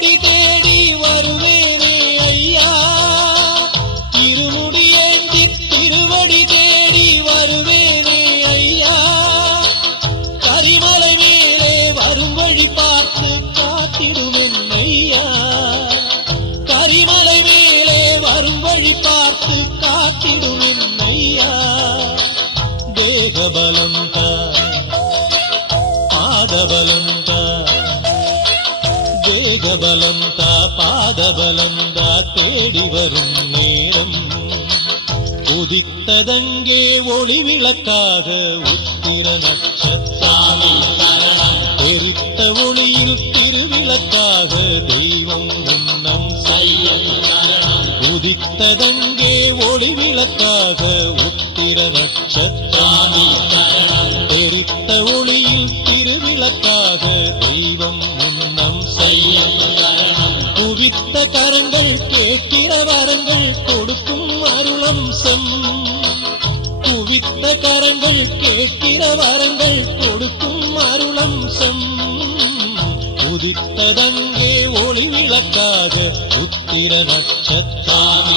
திருவடி தேடி வருவேனே ஐயா, இருமுடியேந்தி திருவடி தேடி வருவேனே ஐயா, கரிமலை மேலே வரும் வழி பார்த்து காத்திடுவேன் ஐயா, கரிமலை மேலே வரும் வழி பார்த்து காத்திடுவேன் ஐயா. தேகபலம் தா, பாதபலம் தா, தேகபலம் தா, பாதபலம் தா, தேடி வரும் நேரம் உதித்ததங்கே ஒளி விளக்காக உத்திர நட்சத்திரம், எரித்த ஒளியில் திருவிளக்காக தெய்வம் உன்னம் செய்யும். உதித்ததங்கே ஒளி விளக்காக உத்திர நட்சத்திரம், எரித்த ஒளியில் திருவிளக்காக தெய்வம் உன்னம் செய்யும். குவித்த கரங்கள் கேட்கிற வரங்கள் கொடுக்கும் அருளம்சம், குவித்த கரங்கள் கேட்கிற வரங்கள் கொடுக்கும் அருளம்சம். உதித்ததங்கே ஒளி விளக்காக உத்திர நட்சத்திரம்.